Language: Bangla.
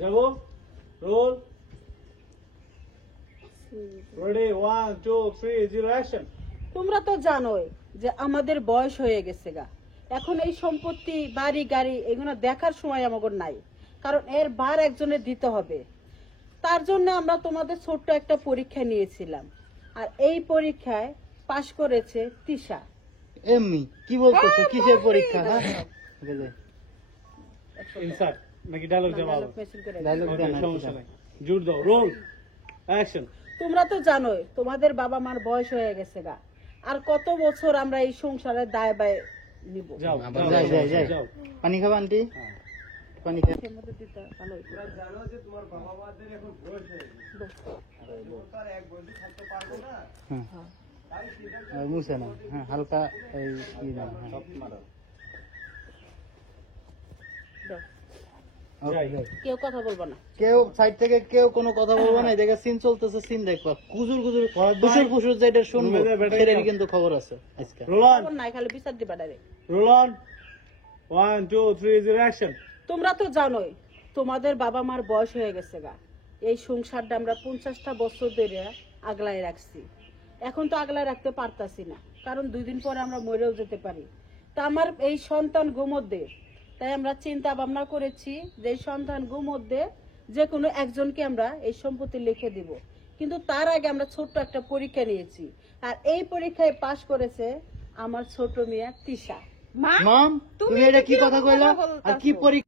যাবো রোল রেডি 1 2 3 0 অ্যাকশন। তোমরা তো জানোই যে আমাদের বয়স হয়ে গেছে গা, এখন এই সম্পত্তি বাড়ি গাড়ি এগুলো দেখার সময় আমাদের নাই, কারণ এর ভার একজনের দিতে হবে। তার জন্য আমরা তোমাদের ছোট্ট একটা পরীক্ষা নিয়েছিলাম, আর এই পরীক্ষায় পাশ করেছে তিশা। এমনি কি বলতেছো? কিসের পরীক্ষা? হ্যাঁ গেলে ইনসার্ট নাকি ডায়লগ দেওয়া Dialogue machine করে দাও। ডায়লগ দেন আর কি সমস্যা দেন। নাই, জোর দাও রোল অ্যাকশন। তোমরা তো জানোই তোমাদের বাবা মার বয়স হয়ে গেছে গা, আর কত বছর আমরা এই সংসারের দায় বায় নিব। যাও আবার যাই যাই যাই যাও পানি খাবা আন্টি? হ্যাঁ। পানি খা। এর মধ্যে দিতে ভালো হইতো। জানো যে তোমার বাবা মাদের এখন বয়স হয়ে গেছে, তার এক বছর থাকতে পারবে না। হ্যাঁ আর মুছে না, হ্যাঁ হালকা এই ই দাও, হ্যাঁ দাও। ওকে, যাই। যাই। কেউ কথা বলবো না। কেউ সাইড থেকে কেউ কোনো কথা বলবে না, এদিকে সিন চলতেছে, সিন দেখবা কুজুর কুজুর ভাই, কুসুর ফুসুর যেটা শুনবো রুমে যা ব্যাটারি সেটারই দাও। কিন্তু খবর আছে আজকে। রোল অন খবর নাই, খালি বিচার দিবা ডাইরেক্ট। Roll on 1 2 3 0 action. তোমরা তো জানোই তোমাদের বাবা মার বয়স হয়ে গেছে গা, এই সংসারটা আমরা 50টা বছর ধরে আগলায় রাখছি। এখন তো আগলায় রাখতে পারতাছি না, কারণ 2 দিন পরে আমরা মরেও যেতে পারি। তা আমার এই সন্তান গোমধ্যে, তাই আমরা চিন্তা ভাবনা করেছি যে এই সন্তান গোমধ্যে যে কোনো একজনকে আমরা এই সম্পত্তি লিখে দিব। কিন্তু তার আগে আমরা ছোট্ট একটা পরীক্ষা নিয়েছি, আর এই পরীক্ষায় পাশ করেছে আমার ছোট মেয়ে তিশা। মাম তুমি এটা কি কথা কইলা? আর কি পরীক্ষা?